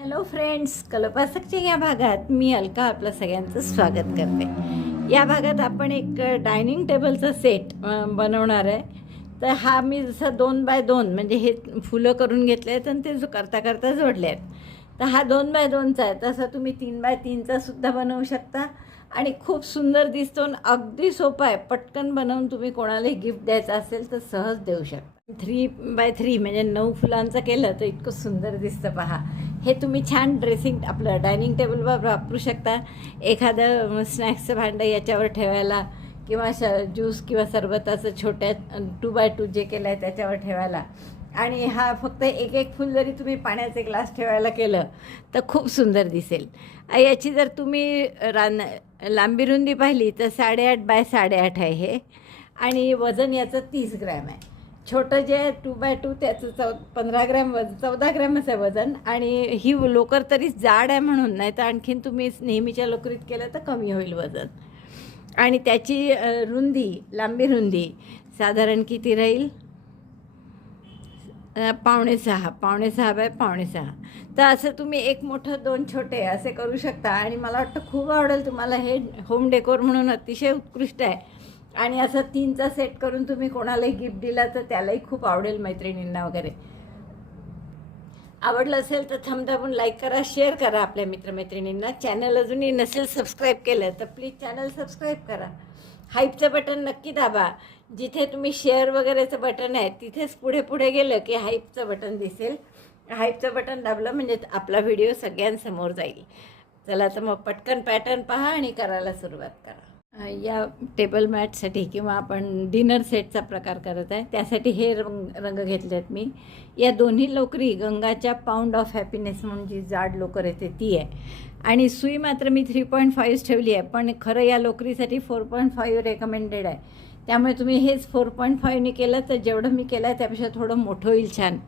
Hello friends, कल्पवासकच्या या भागात मी अलका आपलं सगळ्यांचं स्वागत करते. या भागात आपण एक डायनिंग टेबलचा सेट बनवणार आहे. तर हा मी जसं 2x2 म्हणजे हे फुलं करून घेतले आहेत आणि ते करता करता जोडले आहेत. तर हा 2x2चा आहे. तसा तुम्ही 3x3चा सुद्धा बनवू शकता आणि खूप सुंदर दिसतो आणि अगदी सोपा आहे. पटकन बनवून तुम्ही कोणालाही गिफ्ट द्यायचं असेल तर सहज देऊ शकता. 3x3 म्हणजे 9 फुलांचं केलं तर इतकं सुंदर दिसतं पहा. हे तुम्ही छान ड्रेसिंग आपलं डायनिंग टेबलवर वापरू शकता. एखादं स्नॅक्सचं भांडं याच्यावर ठेवायला किंवा ज्यूस किंवा सरबताचं छोट्या 2x2 जे केलं आहे त्याच्यावर ठेवायला. आणि हा फक्त एक फूल जरी तुम्ही पाण्याचे ग्लास ठेवायला केलं तर खूप सुंदर दिसेल. याची जर तुम्ही लांबी रुंदी पाहिली तर 8.5x8 आहे हे. आणि वजन याचं 30 ग्रॅम आहे. छोटं जे 2x2 त्याचं 15 ग्रॅम 14 ग्रॅमच आहे वजन. आणि ही लोकर तरी जाड आहे म्हणून, नाही तर आणखीन तुम्ही नेहमीच्या लोकरीत केलं तर कमी होईल वजन. आणि त्याची लांबी रुंदी साधारण किती राहील? 5.5 बाय 5.5. तर असं तुम्ही एक मोठं 2 छोटे असे करू शकता. आणि मला वाटतं खूप आवडेल तुम्हाला. हे होम डेकोर म्हणून अतिशय उत्कृष्ट आहे. आणि असं 3चा सेट करून तुम्ही कोणालाही गिफ्ट दिला तर त्यालाही खूप आवडेल, मैत्रिणींना वगैरे. आवडलं असेल तर दाबून लाईक करा, शेअर करा आपल्या मित्रमैत्रिणींना. चॅनल अजूनही नसेल सबस्क्राईब केलं तर प्लीज चॅनल सबस्क्राईब करा. हाईपचं बटन नक्की दाबा. जिथे तुम्ही शेअर वगैरेचं बटन आहे तिथेच पुढे गेलं की हाईपचं बटन दिसेल. हाईपचं बटन दाबलं म्हणजे आपला व्हिडिओ सगळ्यांसमोर जाईल. चला तर मग पटकन पॅटर्न पहा आणि करायला सुरुवात करा. या टेबल मॅटसाठी किंवा आपण डिनर सेटचा प्रकार करत आहे त्यासाठी हे रंग घेतले आहेत मी. या दोन्ही लोकरी गंगाच्या पाऊंड ऑफ हॅपीनेस म्हणून जी जाड लोकर येते ती आहे. आणि सुई मात्र मी 3.5 ठेवली आहे. पण खरं या लोकरीसाठी 4.5 रेकमेंडेड आहे. त्यामुळे तुम्ही हेच 4.5ने केलं तर जेवढं मी केलं आहे त्यापेक्षा थोडं मोठं होईल छान.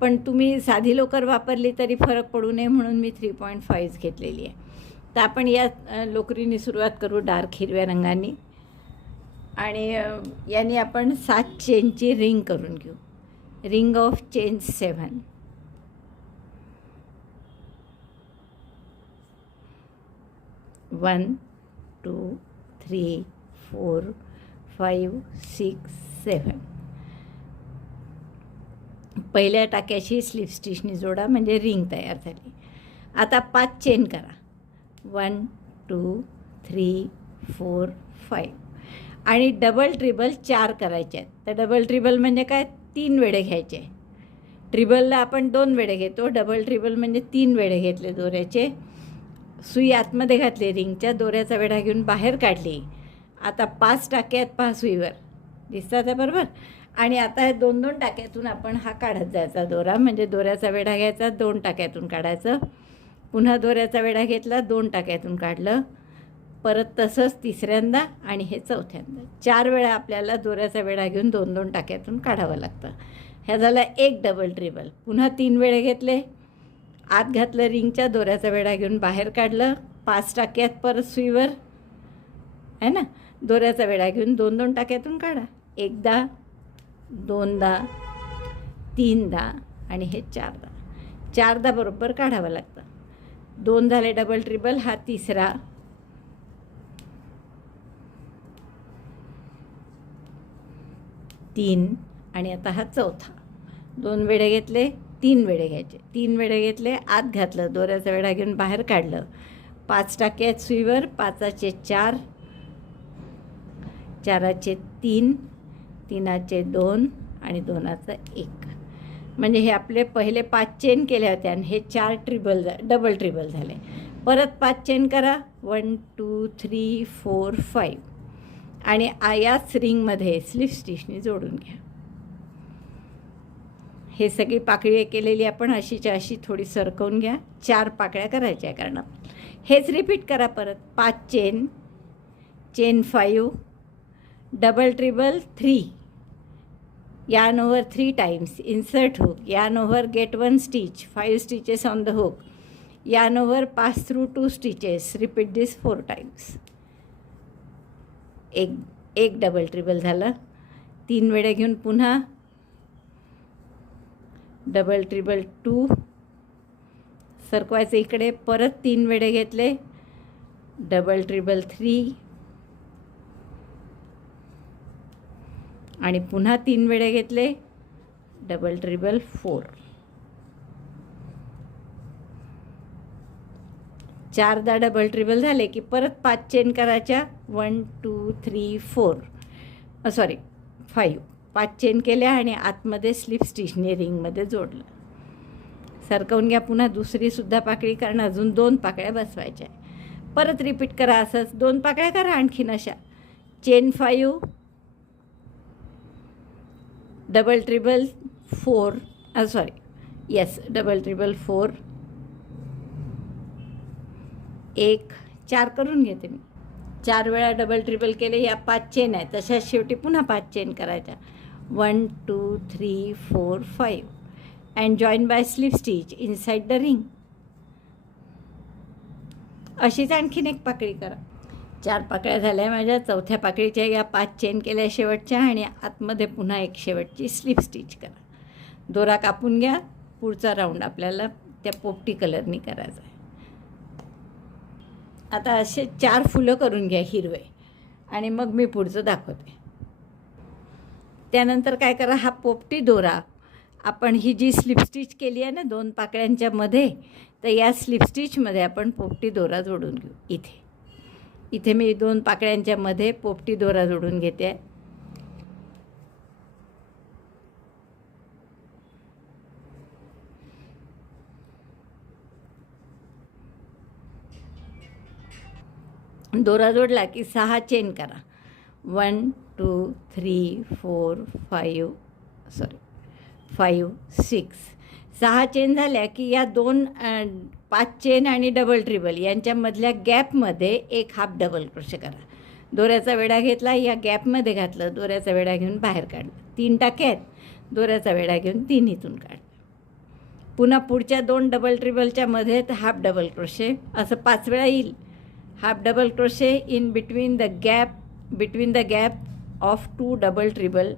पण तुम्ही साधी लोकर वापरली तरी फरक पडू नये म्हणून मी 3.5 घेतलेली आहे. तर आपण या लोकरीने सुरुवात करू डार्क हिरव्या रंगाने. आणि याने आपण 7 चेनची रिंग करून घेऊ. Ring of chain 7. 1 2 3 4 5 6 7. पहिल्या टाक्याशी स्लिप स्टिचनी जोडा म्हणजे रिंग तयार झाली. आता 5 चेन करा. 1 2 3 4 5. आणि डबल ट्रिबल 4 करायचे आहेत. तर डबल ट्रिबल म्हणजे काय? 3 वेढे घ्यायचे. ट्रिबलला आपण 2 वेढे घेतो. डबल ट्रिबल म्हणजे 3 वेढे घेतले दोऱ्याचे. सुई आतमध्ये घातली, रिंगच्या दोऱ्याचा वेढा घेऊन बाहेर काढली. आता 5 टाके आहेत पहा सुईवर, दिसतात आहे बरोबर. आणि आता हे 2-2 टाक्यातून आपण हा काढत जायचा दोरा. म्हणजे दोऱ्याचा वेढा घ्यायचा, 2 टाक्यातून काढायचं. पुन्हा दोऱ्याचा वेढा घेतला, 2 टाक्यातून काढलं. परत तसंच तिसऱ्यांदा आणि हे चौथ्यांदा. 4 वेळा आपल्याला दोऱ्याचा वेढा घेऊन 2-2 टाक्यातून काढावं लागतं. ह्या झाला एक डबल ट्रिबल. पुन्हा 3 वेळे घेतले, आत घातलं रिंगच्या, दोऱ्याचा वेढा घेऊन बाहेर काढलं. 5 टाक्यात परत सुईवर आहे ना, दोऱ्याचा वेढा घेऊन 2-2 टाक्यातून काढा. एकदा, दोनदा, 3दा आणि हे 4दा. 4दा बरोबर काढावं लागतं. 2 झाले डबल ट्रिबल, हा तिसरा. 3 आणि आता हा चौथा. 2 वेढे घेतले, 3 वेढे घ्यायचे. 3 वेढे घेतले, आत घातलं, दोऱ्याचा वेढा घेऊन बाहेर काढलं. 5 टाके आहेत सुईवर. 5चे 4, 4चे 3, 3चे 2 आणि 2चा 1. म्हणजे हे आपले पहिले 5 चेन केल्या होत्या आणि हे 4 डबल ट्रिबल झाले. परत 5 चेन करा. 1 2 3 4 5. आणि याच रिंगमध्ये स्लिप स्टिचनी जोडून घ्या. हे सगळी पाकळी केलेली आपण अशीच्या अशी थोडी सरकवून घ्या. 4 पाकळ्या करायच्या कारण हेच रिपीट करा परत. 5 chain, chain 5, double treble 3, yarn over 3 times, insert hook, yarn over, get 1 stitch, 5 stitches on the hook, yarn over, pass through 2 stitches, repeat this 4 times. एक डबल ट्रिबल झालं. 3 वेळा घेऊन पुन्हा डबल ट्रिबल 2 सरकवायचं इकडे, परत 3 वेढे घेतले, डबल ट्रिबल 3 आणि पुन्हा 3 वेढे घेतले, डबल ट्रिबल 4. 4दा डबल ट्रिबल झाले की परत 5 चेन करायच्या. 1 2 3 4 सॉरी 5 5 चेन केल्या आणि आतमध्ये स्लिप स्टिचने रिंगमध्ये जोडलं. सरकवून घ्या पुन्हा दुसरीसुद्धा पाकळी, कारण अजून 2 पाकळ्या बसवायच्या आहे. परत रिपीट करा असंच, 2 पाकळ्या करा आणखीन अशा. Chain 5 double treble 4 sorry yes double treble 4 1 4 करून घेते मी. 4 वेळा डबल ट्रिबल केले. या 5 चेन आहे, तशाच शेवटी पुन्हा 5 चेन करायच्या. 1 2 3 4 5 and join by slip stitch inside the ring. अशीच आणखीन एक पाकळी करा. 4 पाकळ्या झाल्या माझ्या. चौथ्या पाकळीच्या या 5 चेन केल्या शेवटच्या आणि आतमध्ये पुन्हा एक शेवटची स्लिप स्टिच करा. दोरा कापून घ्या. पुढचा राऊंड आपल्याला त्या पोपटी कलरनी करायचा आहे. आता असे 4 फुलं करून घ्या हिरवे आणि मग मी पुढचं दाखवते. त्यानंतर काय करा, हा पोपटी दोरा आपण ही जी स्लिप स्टिच केली आहे ना 2 पाकळ्यांच्या मध्ये, तर या स्लिप स्टिचमध्ये आपण पोपटी दोरा जोडून घेऊ. इथे मी 2 पाकळ्यांच्या मध्ये पोपटी दोरा जोडून घेते आहे. दोरा जोडला की 6 चेन करा. 1 2 3 4 5 6 6 चेन झाल्या की या 5 चेन आणि डबल ट्रिबल यांच्यामधल्या गॅपमध्ये एक हाफ डबल क्रोशे करा. दोऱ्याचा वेढा घेतला, या गॅपमध्ये घातलं, दोऱ्याचा वेढा घेऊन बाहेर काढलं. 3 टाके आहेत, दोऱ्याचा वेढा घेऊन 3 इथून काढलं. पुन्हा पुढच्या 2 डबल ट्रिबलच्या मध्ये हाफ डबल क्रोशे, असं 5 वेळा येईल. Half double crochet in between the gap of 2 double treble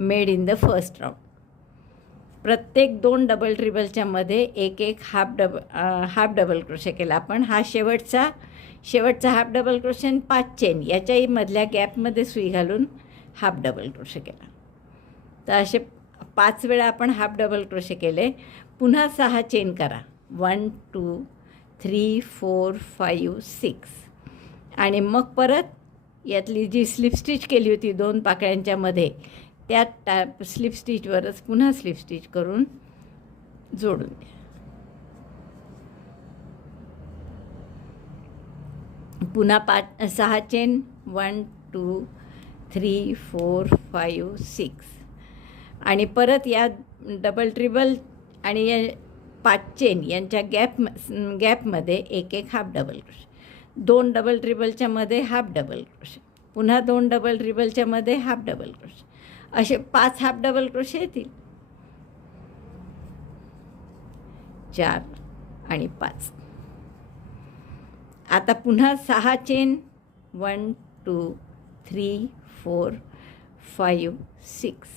made in the first round. प्रत्येक 2 डबल ट्रिबलच्या मध्ये एक हाफ डबल क्रोशे केला आपण. हा शेवटचा हाफ डबल क्रोशे आणि 5 चेन याच्याही मधल्या गॅपमध्ये सुई घालून हाफ डबल क्रोशे केला. तर असे 5 वेळा आपण हाफ डबल क्रोशे केले. पुन्हा 6 चेन करा. 1 2 3 4 5 6 आणि मग परत यातली जी स्लिप स्टिच केली होती 2 पाकळ्यांच्या मध्ये, त्या स्लिप स्टिचवरच पुन्हा स्लिप स्टिच करून जोडून द्या. पुन्हा 6 चेन. 1 2 3 4 5 6 आणि परत या डबल ट्रिबल आणि या 5 चेन यांच्या गॅपमध्ये एक हाफ डबल क्रोशे. 2 डबल ट्रिबलच्या मध्ये हाफ डबल क्रोशे, पुन्हा 2 डबल ट्रिबलच्या मध्ये हाफ डबल क्रोशे, असे 5 हाफ डबल क्रोशे येतील. 4 आणि 5. आता पुन्हा 6 चेन. 1 2 3 4 5 6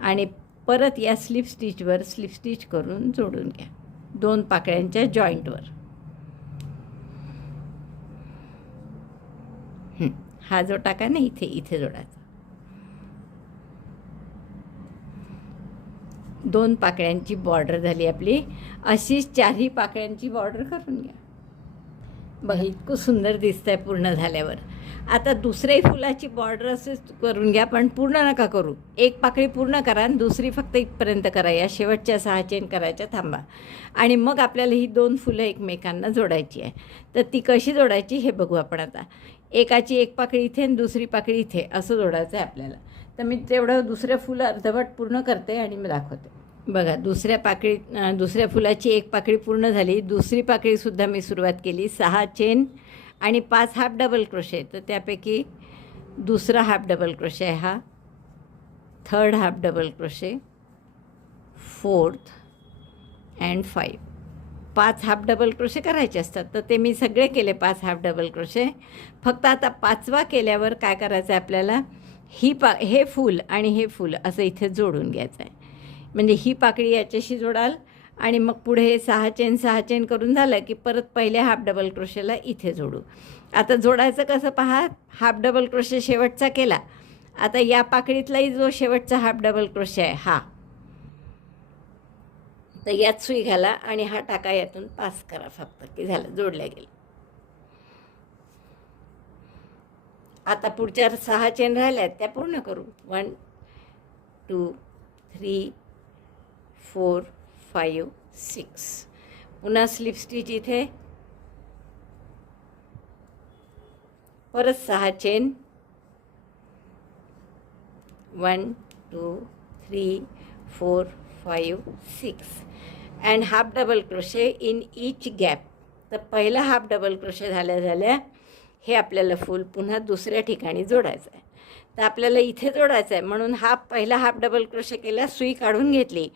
आणि परत या स्लिप स्टिचवर स्लिप स्टिच करून जोडून घ्या 2 पाकळ्यांच्या जॉईंटवर. हा जो टाका ना इथे जोडायचा. 2 पाकळ्यांची बॉर्डर झाली आपली. अशीच 4ही पाकळ्यांची बॉर्डर करून घ्या. बघा इतकं सुंदर दिसतंय पूर्ण झाल्यावर. आता दुसऱ्याही फुलाची बॉर्डर असेच करून घ्या, पण पूर्ण नका करू. एक पाकळी पूर्ण करा आणि दुसरी फक्त इथपर्यंत करा. या शेवटच्या 6 चेन करायच्या, थांबा. आणि मग आपल्याला ही 2 फुलं एकमेकांना जोडायची आहे. तर ती कशी जोडायची हे बघू आपण आता. एकाची एक पाकळी इथे आणि दुसरी पाकळी इथे असं जोडायचं आहे आपल्याला. तर मी तेवढं दुसऱ्या फुलं अर्धवट पूर्ण करते आणि मी दाखवते. बघा दुसऱ्या फुलाची एक पाकळी पूर्ण झाली. दुसरी पाकळीसुद्धा मी सुरुवात केली. 6 चेन आणि 5 हाफ डबल क्रोशे. तर त्यापैकी दुसरा हाफ डबल क्रोशे आहे हा. 3rd half double crochet, 4th and 5. 5 half double crochet करायचे असतात. तर ते मी सगळे केले 5 हाफ डबल क्रोशे. फक्त आता 5वा केल्यावर काय करायचं आहे आपल्याला, हे फूल आणि हे फूल असं इथे जोडून घ्यायचं आहे. म्हणजे ही पाकळी याच्याशी जोडाल आणि मग पुढे हे 6 चेन करून झालं की परत पहिले हाफ डबल क्रोशेला इथे जोडू. आता जोडायचं कसं पहा, हाफ डबल क्रोशे शेवटचा केला. आता या पाकळीतलाही जो शेवटचा हाफ डबल क्रोशे आहे हा, तर यात सुई घाला आणि हा टाका यातून पास करा फक्त, की झालं, जोडल्या गेलं. आता पुढच्या 6 चेन राहिल्या त्या पूर्ण करू. 1 2 3 4 5 6. पुन्हा स्लिप स्टिच इथे, परत 6 chain, 1 2 3 4 5 6 and half double crochet in each gap. तर पहिला हाफ डबल क्रोशे झाल्या हे आपल्याला फूल पुन्हा दुसऱ्या ठिकाणी जोडायचं आहे. तर आपल्याला इथे जोडायचं आहे म्हणून हा पहिला हाफ डबल क्रोशे केला, सुई काढून घेतली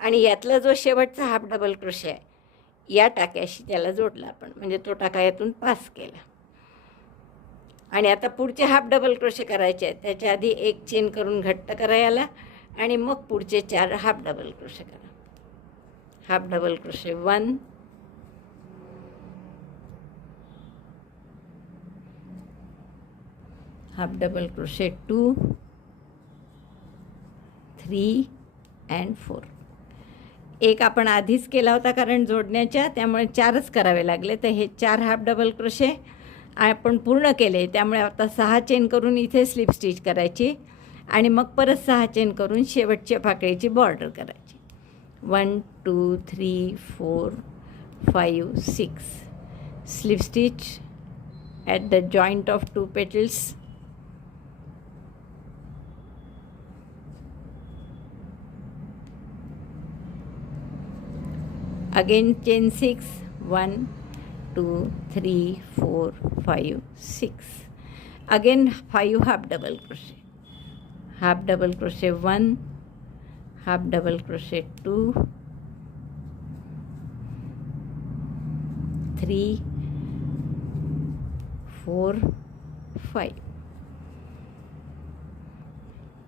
आणि यातला जो शेवटचा हाफ डबल क्रोशे आहे या टाक्याशी त्याला जोडला आपण, म्हणजे तो टाका यातून पास केला. आणि आता पुढचे हाफ डबल क्रोशे करायचे आहेत. त्याच्या आधी एक चेन करून घट्ट करा याला आणि मग पुढचे 4 हाफ डबल क्रोशे करा. Half double crochet 1 half double crochet 2 3 and 4. एक आपण आधीच केला होता कारण जोडण्याच्या, त्यामुळे 4च करावे लागले. तर हे 4 हाफ डबल क्रोशे आपण पूर्ण केले. त्यामुळे आता 6 चेन करून इथे स्लिप स्टिच करायची आणि मग परत 6 चेन करून शेवटच्या पाकळीची बॉर्डर करायची. 1 2 3 4 5 6 slip stitch at the joint of 2 petals. Again chain 6, 1 2 3 4 5 6. Again 5 half double crochet, half double crochet 1, half double crochet 2 3 4 5.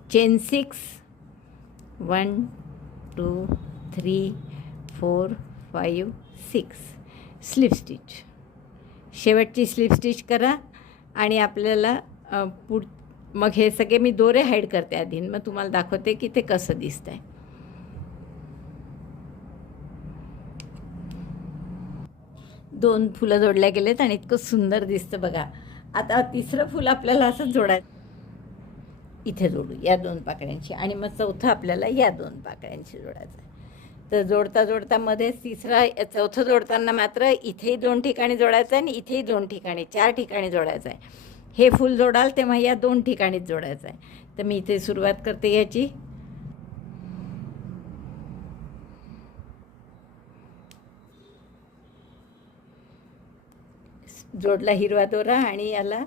Chain 6, 1 2 3 4 5 6 slip stitch. शेवटची स्लिप स्टिच करा आणि आपल्याला मग हे सगळे मी दोरे हाईड करते आधी, मग तुम्हाला दाखवते की ते कसं दिसतं आहे. दोन फुलं जोडल्या गेलेत आणि इतकं सुंदर दिसतं बघा. आता तिसरं फुल आपल्याला असंच जोडायचं, इथे जोडू या 2 पाकळ्यांची आणि मग चौथं आपल्याला या 2 पाकळ्यांची जोडायचं आहे. तर जोडता जोडता मध्ये चौथं जोडताना मात्र इथेही 2 ठिकाणी जोडायचं आहे आणि इथेही 2 ठिकाणी, 4 ठिकाणी जोडायचं आहे. हे फूल जोडाल तेव्हा या 2 ठिकाणीच जोडायचं आहे. तर मी इथे सुरुवात करते याची. जोडला हिरवा दोरा आणि याला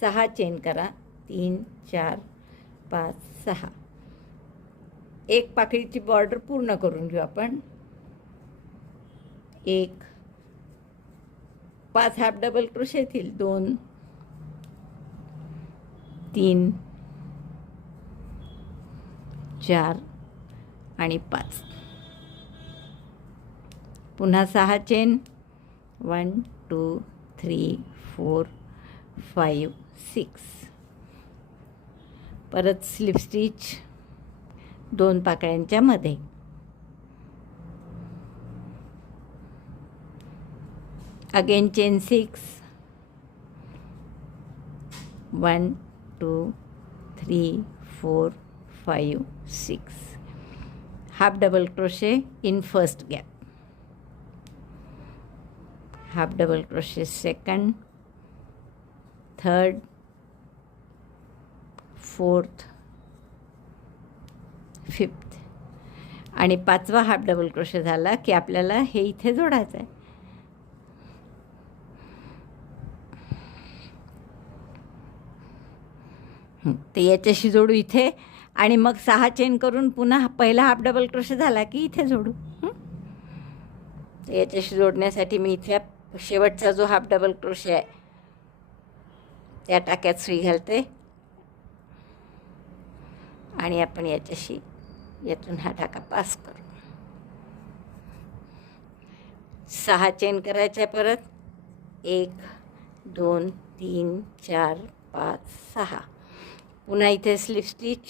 6 चेन करा. 3 4 5 6. एक पाकळीची बॉर्डर पूर्ण करून घेऊ आपण. 1 5 हाफ डबल क्रोशे येतील. 2 3 4 आणि 5. पुन्हा 6 चेन. 1 2 3 4 5 6. परत स्लिप स्टिच 2 पाकळ्यांच्या मध्ये. Again chain 6. 1 2 3 4 5 6. Half double crochet in first gap. Half double crochet second, third, fourth, fifth आणि 5वा हाफ डबल क्रोशे झाला की आपल्याला हे इथे जोडायचं आहे. ते याच्याशी जोडू इथे आणि मग 6 चेन करून पुन्हा पहिला हाफ डबल क्रोशे झाला की इथे जोडू. याच्याशी जोडण्यासाठी मी इथे शेवटचा जो हाफ डबल क्रोशे आहे त्या टाक्यात सुई घालते आणि आपण याच्याशी यातून हा टाका पास करू. 6 चेन करायच्या परत, 1 2 3 4 5 6. पुन्हा इथे स्लिप स्टिच,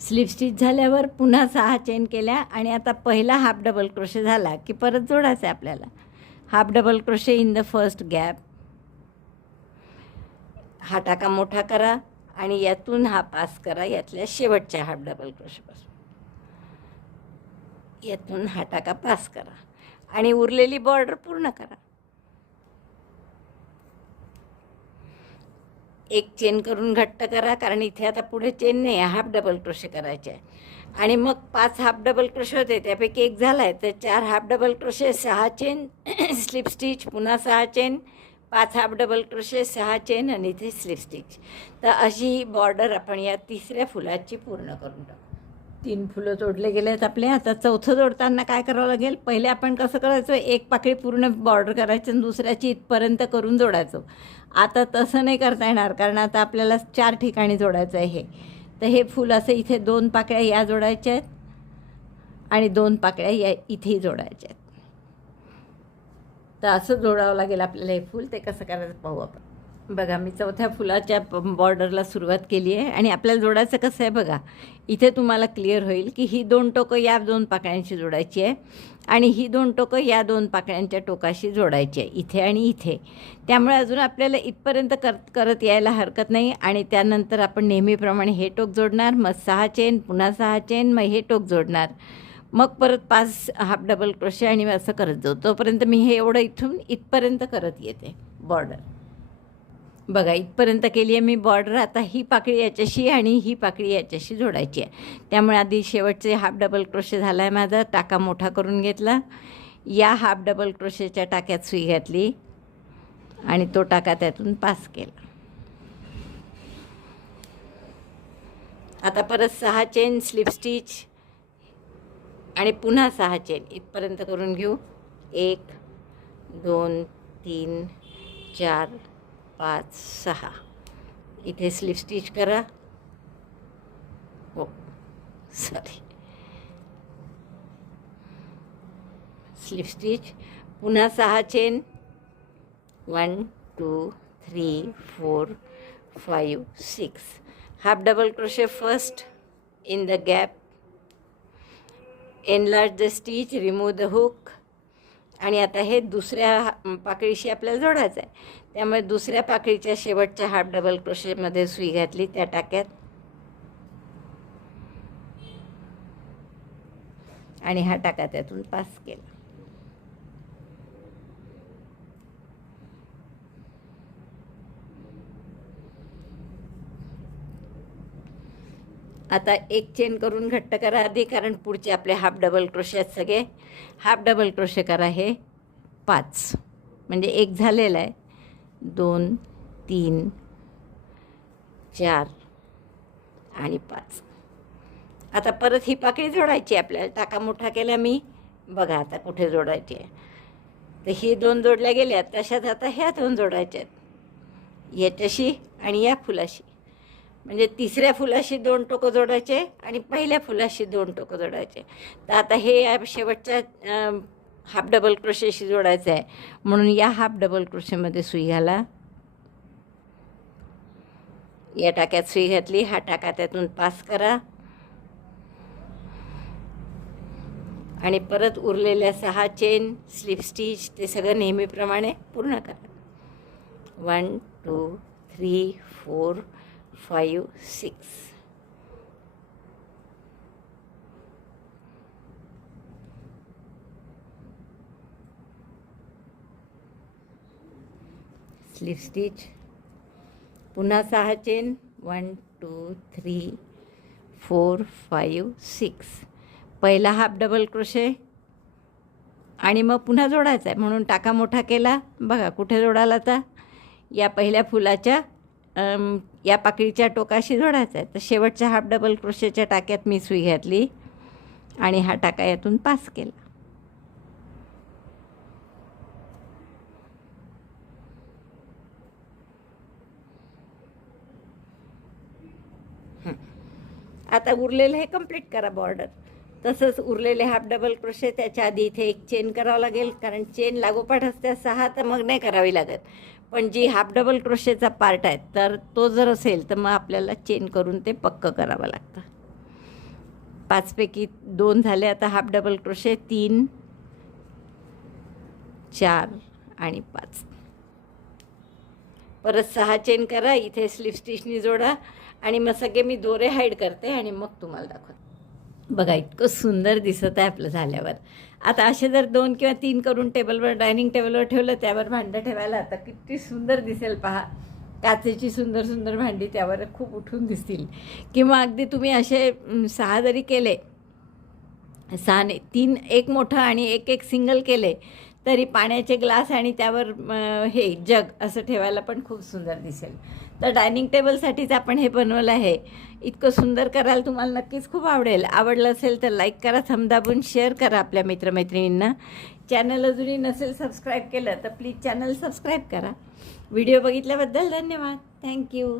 स्लिप स्टिच झाल्यावर पुन्हा 6 चेन केल्या आणि आता पहिला हाफ डबल क्रोशे झाला की परत जोडायचं आहे आपल्याला. Half double crochet in the first gap. हा टाका मोठा करा आणि यातून हा पास करा यातल्या शेवटच्या हाफ डबल क्रोशेपासून. यातून हा टाका पास करा आणि उरलेली बॉर्डर पूर्ण करा. एक चेन करून घट्ट करा, कारण इथे आता पुढे चेन नाही आहे, हाफ डबल क्रोशे करायचे आहे. आणि मग 5 हाफ डबल क्रोशे होते, त्यापैकी एक झाला आहे तर 4 half double crochet, 6 chain, slip stitch, पुन्हा 6 chain, 5 half double crochet, 6 chain आणि इथे स्लिप स्टिच. तर अशी बॉर्डर आपण या तिसऱ्या फुलाची पूर्ण करून टाकू. 3 फुलं जोडले गेले आहेत आपले. आता चौथं जोडताना काय करावं लागेल, पहिले आपण कसं करायचं, एक पाकळी पूर्ण बॉर्डर करायचं आणि दुसऱ्याची इथपर्यंत करून जोडायचं. आता तसं नाही करता येणार, कारण आता आपल्याला 4 ठिकाणी जोडायचं आहे हे. तर हे फूल असं इथे 2 पाकळ्या या जोडायच्या आहेत आणि 2 पाकळ्या या इथेही जोडायच्या आहेत. तर असं जोडावं लागेल आपल्याला हे फूल. ते कसं करायचं पाहू आपण. बघा, मी चौथ्या फुलाच्या बॉर्डरला सुरुवात केली आहे आणि आपल्याला जोडायचं कसं आहे बघा. इथे तुम्हाला क्लिअर होईल की ही 2 टोकं या 2 पाकळ्यांशी जोडायची आहे आणि ही 2 टोकं या 2 पाकळ्यांच्या टोकाशी जोडायची आहे, इथे आणि इथे. त्यामुळे अजून आपल्याला इथपर्यंत करत यायला हरकत नाही. आणि त्यानंतर आपण नेहमीप्रमाणे हे टोक जोडणार, मग 6 चेन, पुन्हा 6 चेन, मग हे टोक जोडणार, मग परत 5 हाफ डबल क्रोशे आणि असं करत जाऊ. तोपर्यंत मी हे एवढं इथून इथपर्यंत करत येते बॉर्डर. बघा, इथपर्यंत केली आहे मी बॉर्डर. आता ही पाकळी याच्याशी आणि ही पाकळी याच्याशी जोडायची आहे. त्यामुळे आधी शेवटचे हाफ डबल क्रोशे झाला आहे माझा. टाका मोठा करून घेतला, या हाफ डबल क्रोशेच्या टाक्यात सुई घातली आणि तो टाका त्यातून पास केला. आता परत 6 चेन, स्लिप स्टिच आणि पुन्हा 6 चेन इथपर्यंत करून घेऊ. 1 2 3 4 5 6. इथे स्लिप स्टिच करा, हो सॉरी, स्लिप स्टिच, पुन्हा 6 chain, 1 2 3 4 5 6. Half double crochet first in the gap, enlarge the stitch, remove the hook. आणि आता हे दुसऱ्या पाकळीशी आपल्याला जोडायचं आहे. त्यामुळे दुसऱ्या पाकळीच्या शेवटच्या हाफ डबल क्रोशेमध्ये सुई घातली त्या टाक्यात आणि हा टाका त्यातून पास केला. आता एक चेन करून घट्ट करा आधी, कारण पुढचे आपले हाफ डबल क्रोशे आहेत सगळे. हाफ डबल क्रोशे करा हे 5, म्हणजे एक झालेला आहे, 2 3 4 आणि 5. आता परत ही पाकळी जोडायची आपल्याला. टाका मोठा केला मी, बघा आता कुठे जोडायची आहे. तर ही 2 जोडल्या गेल्या, तशाच आता ह्या 2 जोडायच्या आहेत, याच्याशी आणि या फुलाशी. म्हणजे तिसऱ्या फुलाशी 2 टोकं जोडायचे आणि पहिल्या फुलाशी 2 टोकं जोडायचे. तर आता हे शेवटच्या हाफ डबल क्रोशेशी जोडायचं आहे, म्हणून या हाफ डबल क्रोशेमध्ये सुई घाला. या टाक्यात सुई घातली, हा टाका त्यातून पास करा आणि परत उरलेल्या 6 चेन, स्लिप स्टिच ते सगळं नेहमीप्रमाणे पूर्ण करा. 1 2 3 4 5 6. स्लिप स्टिच, पुन्हा 6 चेन, 1 2 3 4 5 6. पहिला हाफ डबल क्रोशे आणि मग पुन्हा जोडायचा आहे, म्हणून टाका मोठा केला. बघा कुठे जोडाला, आता या पहिल्या फुलाच्या या पाकळीच्या टोकाशी जोडायचा आहे. तर शेवटच्या हाफ डबल क्रोशेच्या टाक्यात मी सुई घातली आणि हा टाका यातून पास केला. आता उरलेलं हे कंप्लीट करा बॉर्डर. तसंच उरलेले हाफ डबल क्रोशे त्याच्या आधी इथे एक चेन करावं लागेल, कारण चेन लागोपाठ असते 6 तर मग नाही करावी लागत. पण जी हाफ डबल क्रोशेचा पार्ट आहे तर तो जर असेल तर मग आपल्याला चेन करून ते पक्कं करावं लागतं. 5 पैकी 2 झाले. आता हाफ डबल क्रोशे 3, 4 आणि 5. परत 6 चेन करा, इथे स्लिप स्टिचनी जोडा आणि मग सगळे मी दोरे हाईड करते आणि मग तुम्हाला दाखवते. बघा इतकं सुंदर दिसत आहे आपलं झाल्यावर. आता असे जर 2 किंवा 3 करून टेबलवर, डायनिंग टेबलवर ठेवलं, त्यावर भांडं ठेवायला आता किती सुंदर दिसेल पहा. काचेची सुंदर सुंदर भांडी त्यावर खूप उठून दिसतील. किंवा अगदी तुम्ही असे 6 जरी केले, 6 नाही 3, एक मोठं आणि एक सिंगल केले तरी पाण्याचे ग्लास आणि त्यावर हे जग असं ठेवायला पण खूप सुंदर दिसेल. तर डायनिंग टेबलसाठीच आपण हे बनवलं आहे. इतकं सुंदर कराल, तुम्हाला नक्कीच खूप आवडेल. आवडलं असेल तर लाईक करा, थंब दाबून शेअर करा आपल्या मित्रमैत्रिणींना. चॅनल अजूनही नसेल सबस्क्राईब केलं तर प्लीज चॅनल सबस्क्राईब करा. व्हिडिओ बघितल्याबद्दल धन्यवाद. थँक्यू.